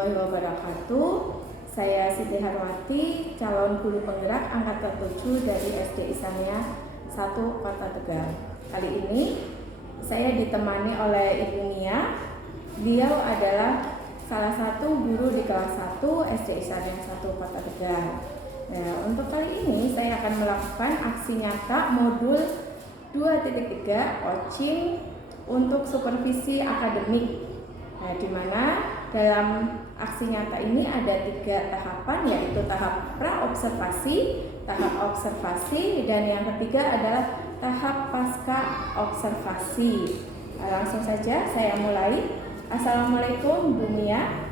warahmatullahi wabarakatuh. Saya Siti Harwati, calon guru penggerak angkatan 7 dari SD Ihsaniyah 1 Kota Tegal. Kali ini saya ditemani oleh Ibu Mia. Beliau adalah salah satu guru di kelas 1 SD Ihsaniyah 1 Kota Tegal. Nah, untuk kali ini saya akan melakukan aksi nyata modul 2.3 coaching untuk supervisi akademik. Nah, di mana dalam aksi nyata ini ada 3 tahapan, yaitu tahap pra-observasi, tahap observasi, dan yang ketiga adalah tahap pasca observasi. Langsung saja saya mulai. Assalamualaikum Bu Mia.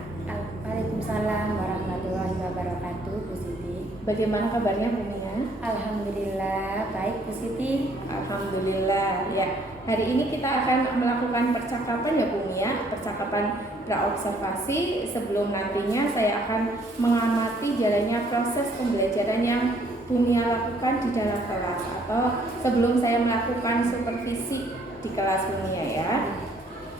Waalaikumsalam warahmatullahi wabarakatuh, Bu Siti. Bagaimana kabarnya Bu Mia? Alhamdulillah baik, Bu Siti. Alhamdulillah. Ya, hari ini kita akan melakukan percakapan ya Bu Mia, percakapan pra-observasi. Sebelum nantinya saya akan mengamati jalannya proses pembelajaran yang Bu Mia lakukan di dalam kelas, atau sebelum saya melakukan supervisi di kelas Bu Mia ya.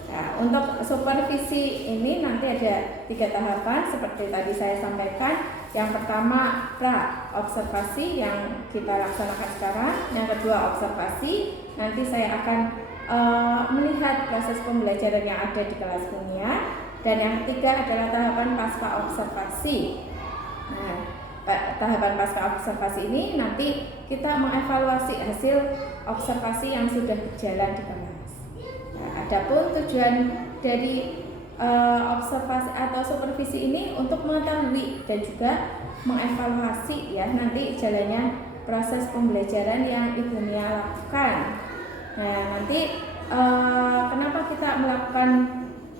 Nah, untuk supervisi ini nanti ada 3 tahapan seperti tadi saya sampaikan. Yang pertama pra-observasi yang kita laksanakan sekarang. Yang kedua observasi. Nanti saya akan melihat proses pembelajaran yang ada di kelas dunia. Dan yang ketiga adalah tahapan pasca observasi. Nah, tahapan pasca observasi ini nanti kita mengevaluasi hasil observasi yang sudah berjalan di kelas. Adapun tujuan dari observasi atau supervisi ini untuk mengetahui dan juga mengevaluasi ya nanti jalannya proses pembelajaran yang Ibu Mia lakukan. Nah, nanti kenapa kita melakukan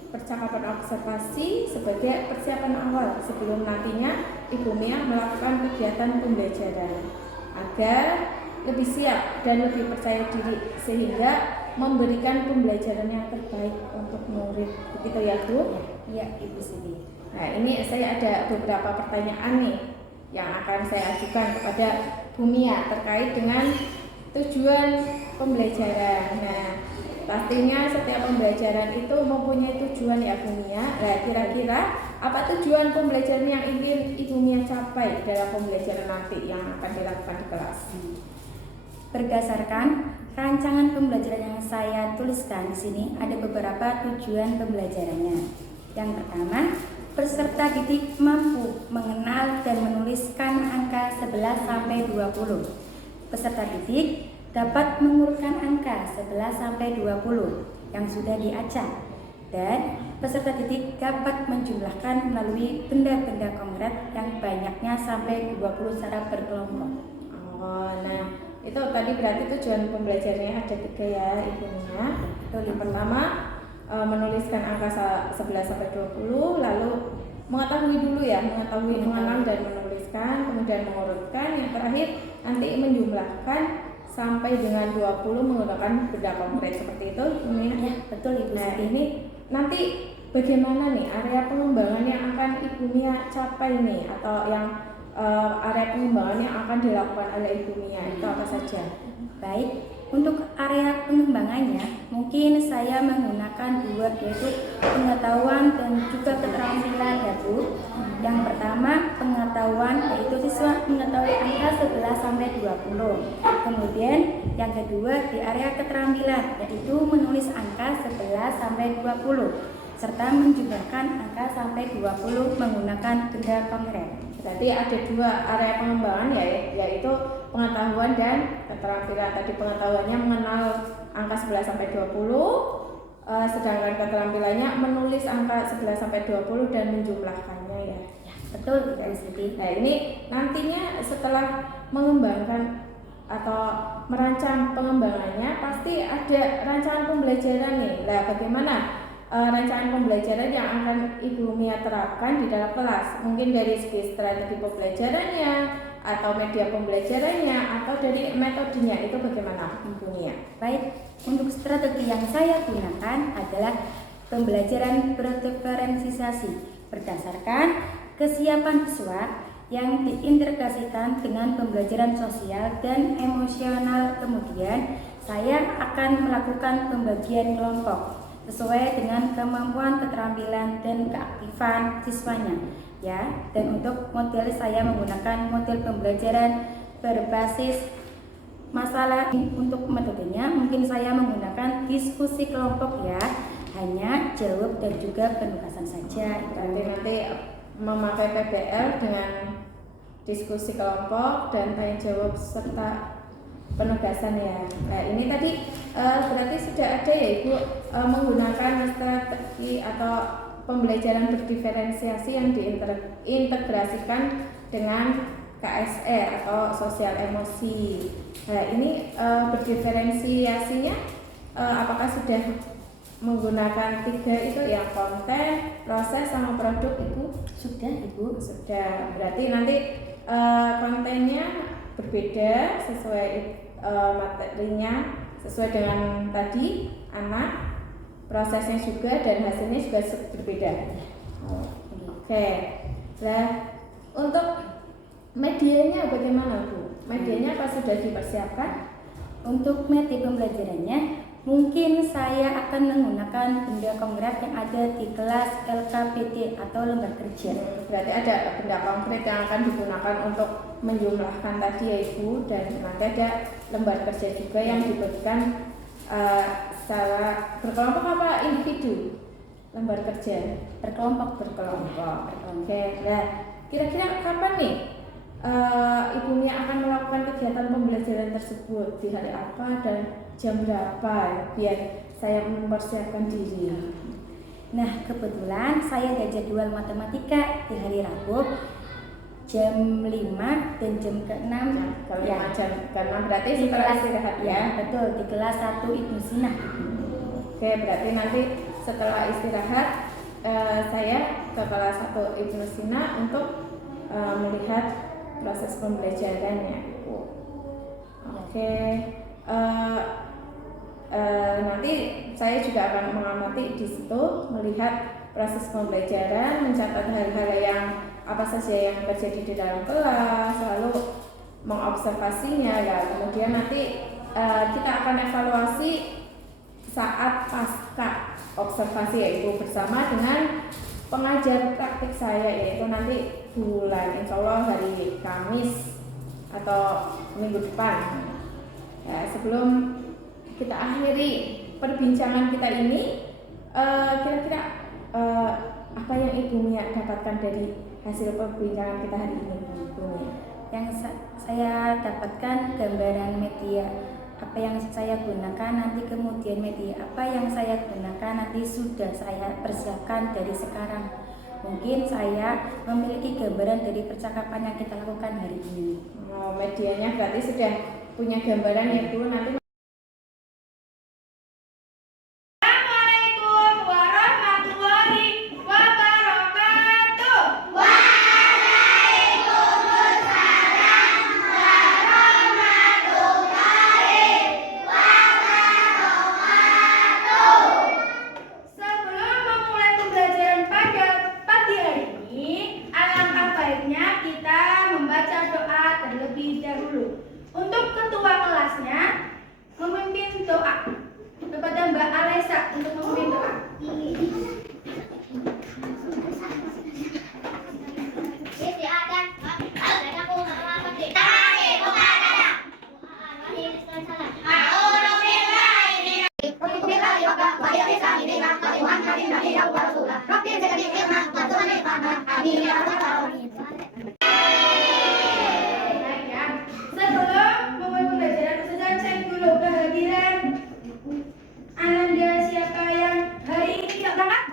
percakapan observasi sebagai persiapan awal sebelum nantinya Ibu Mia melakukan kegiatan pembelajaran agar lebih siap dan lebih percaya diri sehingga memberikan pembelajaran yang terbaik untuk murid. Begitu ya Bu? Ya, Ibu Siti. Nah, ini saya ada beberapa pertanyaan nih yang akan saya ajukan kepada Bu Mia terkait dengan tujuan pembelajaran. Nah, pastinya setiap pembelajaran itu mempunyai tujuan ya Bu Mia. Nah, kira-kira apa tujuan pembelajaran yang ingin Ibu Mia capai dalam pembelajaran nanti yang akan dilakukan di kelas? Berdasarkan rancangan pembelajaran yang saya tuliskan di sini ada beberapa tujuan pembelajarannya. Yang pertama, peserta didik mampu mengenal dan menuliskan angka 11 sampai 20. Peserta didik dapat mengurutkan angka 11 sampai 20 yang sudah diacak, dan peserta didik dapat menjumlahkan melalui benda-benda konkret yang banyaknya sampai 20 secara berkelompok. Oh, nah itu tadi berarti tujuan pembelajarannya ada 3 ya Ibu Mia. Yang pertama menuliskan angka 11 sampai 20, lalu mengetahui dulu ya, mengenal dan menuliskan, kemudian mengurutkan, yang terakhir nanti menjumlahkan sampai dengan 20 menggunakan benda konkret seperti itu Ibu Mia. Ya, betul Ibu. Nah, ini nanti bagaimana nih area pengembangan yang akan Ibu Mia capai nih, atau yang area pengembangan yang akan dilakukan oleh Ibu Mia itu apa saja? Baik, untuk area pengembangannya mungkin saya menggunakan 2, yaitu pengetahuan dan juga keterampilan ya Bu. Yang pertama pengetahuan, yaitu siswa mengetahui angka 11 sampai 20. Kemudian yang kedua di area keterampilan, yaitu menulis angka 11 sampai 20 serta menjumlahkan angka sampai 20 menggunakan benda konkret. Berarti ada 2 area pengembangan ya, yaitu pengetahuan dan keterampilan. Tadi pengetahuannya mengenal angka 11 sampai 20, sedangkan keterampilannya menulis angka 11 sampai 20 dan menjumlahkannya ya. Ya, betul Bu Siti. Nah, ini nantinya setelah mengembangkan atau merancang pengembangannya pasti ada rancangan pembelajaran nih. Nah, bagaimana rancangan pembelajaran yang akan Ibu Mia terapkan di dalam kelas? Mungkin dari segi strategi pembelajarannya, atau media pembelajarannya, atau dari metodenya, itu bagaimana Ibu Mia? Baik, untuk strategi yang saya gunakan adalah pembelajaran berdiferensiasi berdasarkan kesiapan siswa yang diintegrasikan dengan pembelajaran sosial dan emosional. Kemudian saya akan melakukan pembagian kelompok sesuai dengan kemampuan, keterampilan, dan keaktifan siswanya ya. Dan untuk model saya menggunakan model pembelajaran berbasis masalah. Untuk metodenya mungkin saya menggunakan diskusi kelompok ya, hanya jawab dan juga penugasan saja. Nanti memakai PBL dengan diskusi kelompok dan tanya jawab serta penugasan ya. Nah ini tadi berarti sudah ada ya Ibu menggunakan strategi atau pembelajaran berdiferensiasi yang diintegrasikan dengan KSR atau sosial emosi. Nah ini berdiferensiasinya apakah sudah menggunakan 3 itu ya, konten, proses, sama produk Ibu? Sudah Ibu. Sudah. Berarti nanti kontennya berbeda sesuai materinya, sesuai dengan tadi anak, prosesnya juga dan hasilnya juga berbeda. Oke. Nah, untuk medianya bagaimana Bu? Medianya apa sudah dipersiapkan? Untuk media pembelajarannya mungkin saya akan menggunakan benda konkret yang ada di kelas LKPD atau lembar kerja. Berarti ada benda konkret yang akan digunakan untuk menjumlahkan tadi ya Ibu, dan nanti ada lembar kerja juga yang diberikan secara berkelompok apa individu? Lembar kerja berkelompok. Oke, nah kira-kira kapan nih Ibu Mia akan melakukan kegiatan pembelajaran tersebut, di hari apa dan jam berapa ya, biar saya mempersiapkan diri. Nah kebetulan saya ada jadwal matematika di hari Rabu jam 5 dan jam ke-6 Kalau ya. jam ke-6 berarti setelah istirahat ya? Betul, di kelas 1 Ibnu Sina. Oke, berarti nanti setelah istirahat saya ke kelas 1 Ibnu Sina untuk melihat proses pembelajarannya. Oke, nanti saya juga akan mengamati di situ, melihat proses pembelajaran, mencatat hal-hal yang apa saja yang terjadi di dalam kelas, lalu mengobservasinya ya. Kemudian nanti kita akan evaluasi saat pasca observasi, yaitu bersama dengan pengajar praktik saya, yaitu nanti bulan insya Allah hari Kamis atau minggu depan. Ya, sebelum kita akhiri perbincangan kita ini, kira-kira apa yang Ibu Mia dapatkan dari hasil perbincangan kita hari ini, Ibu Mia? Yang saya dapatkan gambaran media apa yang saya gunakan nanti, kemudian media apa yang saya gunakan nanti sudah saya persiapkan dari sekarang. Mungkin saya memiliki gambaran dari percakapan yang kita lakukan hari ini. Medianya berarti sudah punya gambaran ya Bu. Nanti terlebih dahulu. Untuk ketua kelasnya memimpin doa kepada Mbak Alesa untuk memimpin doa. Ananda siapa yang hari ini tidak berangkat?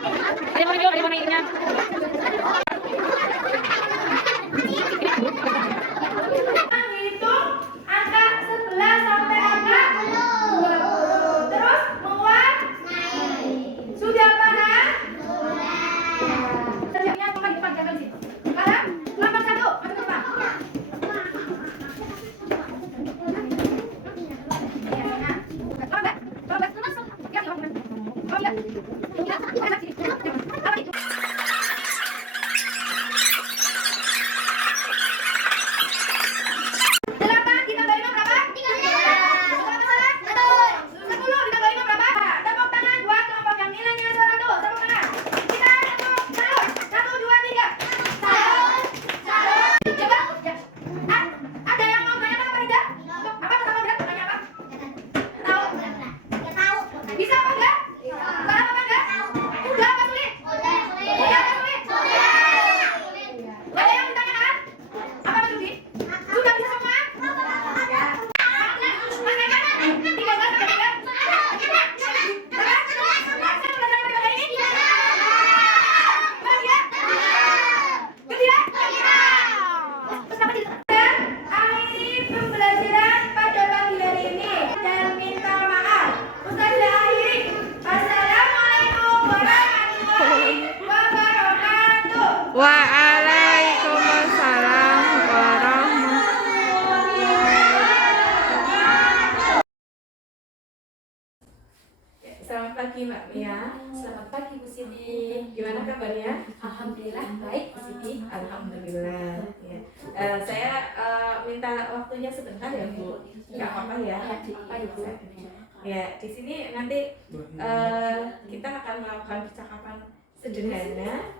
Ada mana juga, ada mana ininya? Menghitung angka 11 sampai angka 20. Terus menguat. Sudah paham? Kerjanya apa di depan jangan sih. Paham? Kelompok 1, masuk ke depan. Delapan ditambah 5 berapa? 10 ditambah 5 berapa? Tepuk tangan buat kelompok yang nilainya 100. Tepuk tangan. Kita tepuk terus. 1, 2, 3. Coba. Ada yang mau tanya apa tidak? Apa pertama berat? Tanya apa? Tahu? Bisa apa enggak? Paham apa enggak? Udah apa sulit? Udah apa sulit? Ada yang ditanyakan? Apa Mas Rudi? Sudah bisa semua? Ya. Mas Megan, 13 sampai 3. Akhiri pembelajaran pada pagi hari ini dan minta maaf. Ustaz sudah akhiri. Assalamualaikum warahmatullahi wabarakatuh. Waalaikumsalam warahmatullahi. Selamat pagi Mbak Mia. Selamat pagi Bu Siti. Gimana kabarnya? Alhamdulillah baik Bu Siti. Alhamdulillah. Ya. Saya minta waktunya sebentar ya Bu. Nggak apa-apa ya. Apa Ibu? Ya, di sini nanti kita akan melakukan percakapan sederhana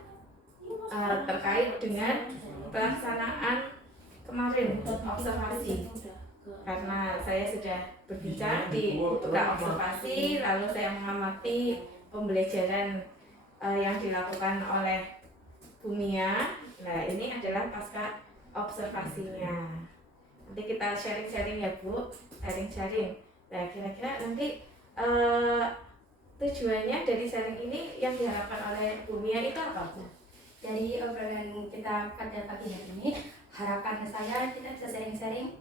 terkait dengan pelaksanaan kemarin observasi. Karena saya sudah berbicara di observasi, lalu saya mengamati pembelajaran yang dilakukan oleh Bu Mia. Nah, ini adalah pasca observasinya. Nanti kita sharing-sharing ya Bu, sharing-sharing. Nah, kira-kira nanti tujuannya dari sharing ini yang diharapkan oleh Bu Mia itu apa Bu? Dari obrolan kita pada pagi hari ini, harapan saya kita bisa sharing-sharing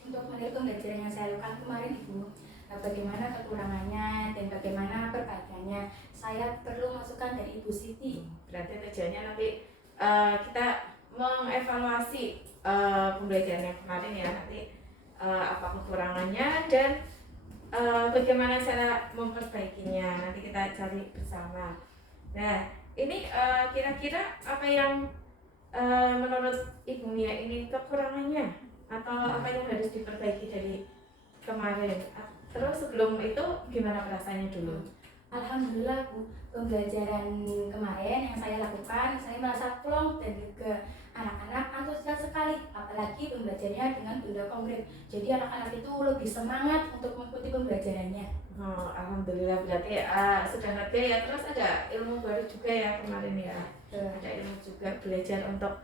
untuk melihat pembelajaran yang saya lakukan kemarin Ibu. Bagaimana kekurangannya dan bagaimana perbaikannya. Saya perlu masukan dari Ibu Siti. Berarti tujuannya nanti kita mengevaluasi pembelajaran yang kemarin ya, nanti apa kekurangannya dan bagaimana cara memperbaikinya, nanti kita cari bersama. Nah, ini kira-kira apa yang menurut Ibu Mia ini kekurangannya atau apa yang harus diperbaiki dari kemarin? Terus sebelum itu gimana perasaannya dulu? Alhamdulillah Bu, pembelajaran kemarin yang saya lakukan, saya merasa plong dan juga anak-anak antusias sekali, apalagi pembelajarannya dengan benda konkret. Jadi anak-anak itu lebih semangat untuk mengikuti pembelajarannya. Oh, alhamdulillah, berarti sudah ngerti ya. Terus ada ilmu baru juga ya kemarin ya. Ada ilmu juga, belajar untuk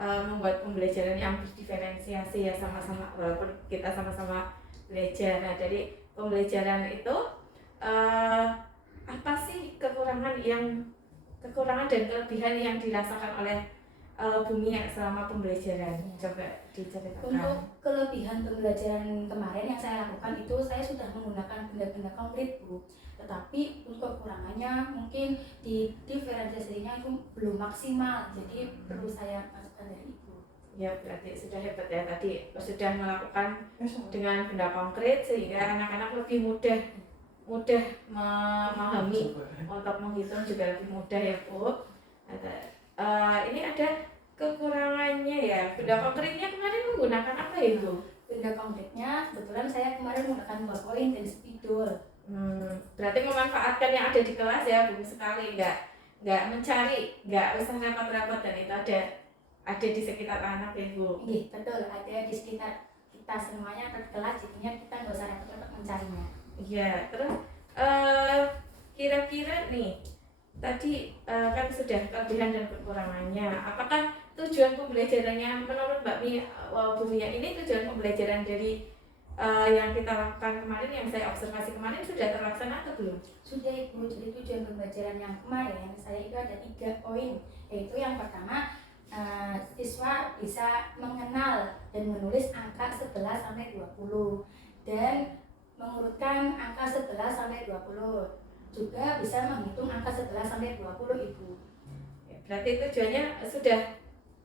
membuat pembelajaran yang berdiferensiasi ya, sama-sama walaupun kita sama-sama belajar. Nah, dari pembelajaran itu apa sih kekurangan dan kelebihan yang dirasakan oleh Bu Mia selama pembelajaran? Coba diceritakan. Untuk kelebihan pembelajaran kemarin yang saya lakukan itu saya sudah menggunakan benda-benda konkret Bu. Tetapi untuk kekurangannya mungkin di diferensiasinya itu belum maksimal. Jadi perlu saya masukkan dari Ibu. Ya, berarti sudah hebat ya, tadi sudah melakukan dengan benda konkret sehingga anak-anak lebih mudah memahami, untuk menghitung juga lebih mudah ya Bu. Ini ada kekurangannya ya, benda konkretnya kemarin menggunakan apa ya Bu? Benda konkretnya kebetulan saya kemarin menggunakan ballpoint dan spidol. Berarti memanfaatkan yang ada di kelas ya Bu sekali, nggak mencari, nggak usah repot-repot, dan itu ada di sekitar anak ya Bu. Iya betul, ada di sekitar kita semuanya atau di kelas, jadinya kita nggak usah repot-repot mencarinya. Iya, terus kira-kira nih tadi kan sudah kelebihan dan kekurangannya. Apakah tujuan pembelajarannya menurut Mbak Mia, Bu Mia, ini tujuan pembelajaran dari yang kita lakukan kemarin, yang saya observasi kemarin sudah terlaksana atau belum? Sudah Ibu, jadi tujuan pembelajaran yang kemarin saya itu ada 3 poin, yaitu yang pertama siswa bisa mengenal dan menulis angka 11 sampai 20 dan mengurutkan angka 11 sampai 20. Juga bisa menghitung angka 11 sampai 20 Ibu. Ya, berarti tujuannya sudah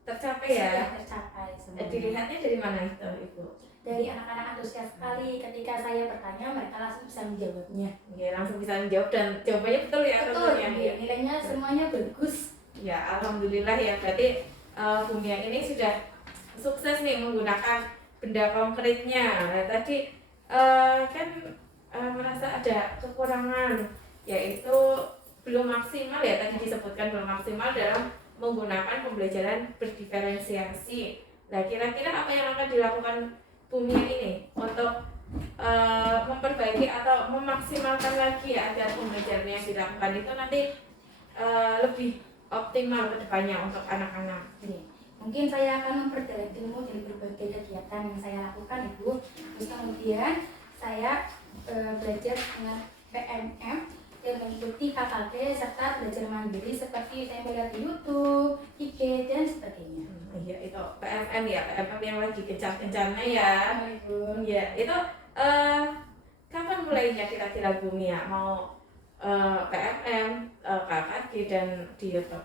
tercapai ya? Sudah tercapai semua. Dilihatnya dari mana itu Ibu? Dari anak-anak antusias sekali, ketika saya bertanya mereka langsung bisa menjawabnya. Ya, langsung bisa menjawab dan jawabannya betul ya Betul, tentunya. ya, nilainya semuanya bagus. Ya, alhamdulillah ya, berarti Bu Mia ini sudah sukses nih menggunakan benda konkretnya. Nah, tadi kan merasa ada kekurangan, yaitu belum maksimal ya, tadi disebutkan belum maksimal dalam menggunakan pembelajaran berdiferensiasi. Nah, kira-kira apa yang akan dilakukan Bu Mia ini untuk memperbaiki atau memaksimalkan lagi ya, agar pembelajaran yang dilakukan itu nanti lebih optimal ke depannya untuk anak-anak. Mungkin saya akan memperdalam ilmu dari berbagai kegiatan yang saya lakukan Ibu. Terus kemudian saya belajar dengan PMM dan mengikuti KKD serta belajar mandiri seperti saya melihat di YouTube, IG dan sebagainya. Iya, itu PMM ya, PMM yang lagi gencar-gencarnya ya. Ibu. Iya, itu kapan mulainya kira-kira Bu Mia mau PMM, KKD dan di YouTube?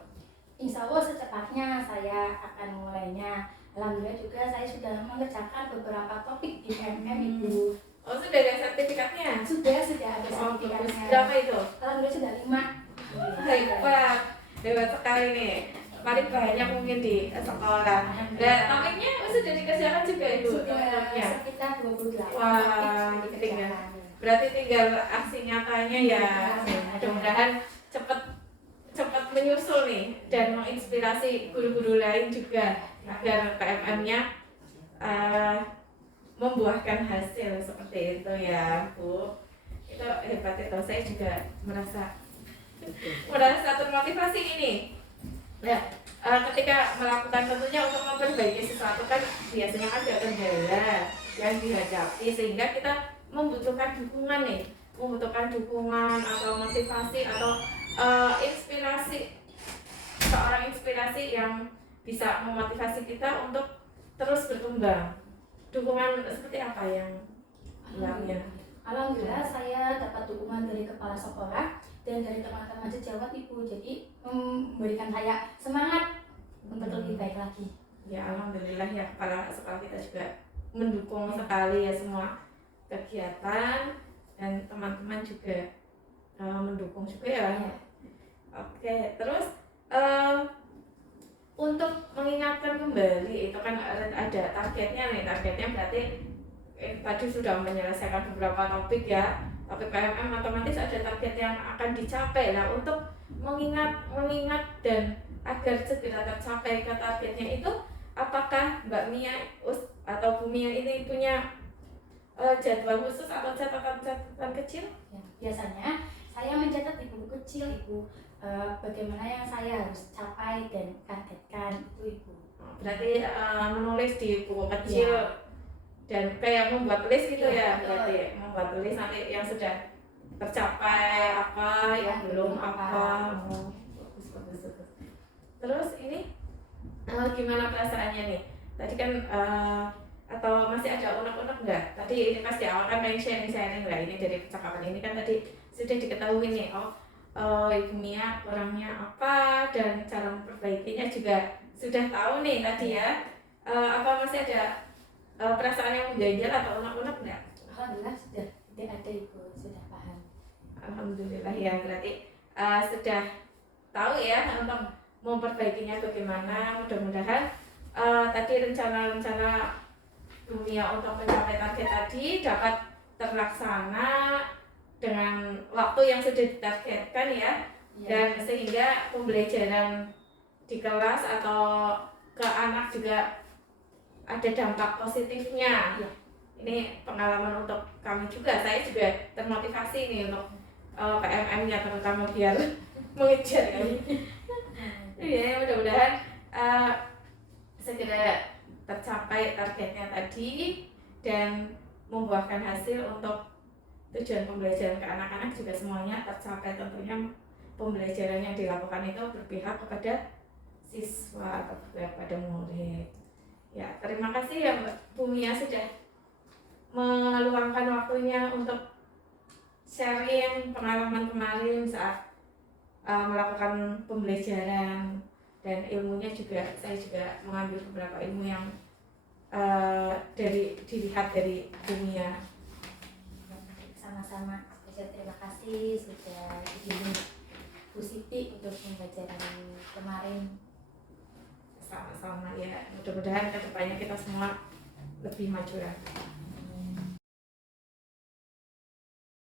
Insya Allah secepatnya saya akan mulainya. Alhamdulillah juga saya sudah mengerjakan beberapa topik di PMM Ibu. Oh, sudah ada sertifikatnya? Sudah ada Oh, bagus. sertifikatnya. Berapa itu? Alhamdulillah sudah 5. Hebat sekali nih. Paling banyak mungkin di sekolah. Dan topiknya sudah dikerjakan juga Ibu? Sudah sekitar 28 Wah, topik sudah dikerjakan. berarti tinggal aksi nyatanya ya. Mudah-mudahan cepat menyusul nih dan menginspirasi guru-guru lain juga agar PMM-nya membuahkan hasil seperti itu ya Bu. Itu hebat itu, saya juga merasa termotivasi ini. Ya, ketika melakukan tentunya untuk memperbaiki sesuatu kan biasanya ada kendala yang dihadapi sehingga kita membutuhkan dukungan atau motivasi atau inspirasi yang bisa memotivasi kita untuk terus berkembang. Dukungan seperti apa yang hilangnya? Alhamdulillah saya dapat dukungan dari kepala sekolah dan dari teman-teman sejawat Ibu, jadi memberikan saya semangat untuk lebih baik lagi. Ya, alhamdulillah ya, kepala sekolah kita juga mendukung sekali ya semua kegiatan dan teman-teman juga mendukung juga ya. Oke, terus untuk mengingatkan kembali itu kan ada targetnya nih. Targetnya berarti tadi sudah menyelesaikan beberapa topik ya. Topik PMM otomatis ada target yang akan dicapai. Nah, untuk mengingat dan agar segera tercapai ke targetnya itu, apakah Mbak Mia atau Bu Mia ini punya jadwal khusus atau catatan kecil? Ya, biasanya saya mencatat di buku kecil Ibu, bagaimana yang saya harus capai dan targetkan itu Ibu. Berarti menulis di buku kecil ya. Dan kayak membuat list gitu ya, berarti membuat list nanti yang sudah tercapai apa, yang belum apa. Bagus. Terus ini gimana perasaannya nih? Tadi kan atau masih ada unek-unek enggak? Tadi ini pasti awal kan main sharing lah, ini dari percakapan ini kan tadi sudah diketahui nih, Ibu Mia orangnya apa dan cara memperbaikinya juga sudah tahu nih tadi ya. Apa masih ada perasaan yang mengganjal atau unek-unek enggak? Alhamdulillah sudah tidak ada Ibu, sudah paham. Alhamdulillah ya, berarti sudah tahu ya untuk memperbaikinya bagaimana. Mudah-mudahan tadi rencana-rencana Bu Mia untuk mencapai target tadi dapat terlaksana dengan waktu yang sudah ditargetkan ya. Dan sehingga pembelajaran di kelas atau ke anak juga ada dampak positifnya. Ini pengalaman untuk kami juga, saya juga termotivasi nih untuk PMM-nya terutama biar mengejar kami. Ya, mudah-mudahan segera tercapai targetnya tadi dan membuahkan hasil untuk tujuan pembelajaran ke anak-anak juga semuanya tercapai. Tentunya pembelajaran yang dilakukan itu berpihak kepada siswa atau kepada murid. Ya, terima kasih ya Mbak Bu Mia sudah meluangkan waktunya untuk sharing pengalaman kemarin saat melakukan pembelajaran, dan ilmunya juga saya juga mengambil beberapa ilmu yang dilihat dari Bu Mia. Sama-sama, saya terima kasih sudah dibimbing Bu Siti untuk pembelajaran kemarin. Sama-sama ya, mudah-mudahan kedepannya kita semua lebih maju lagi.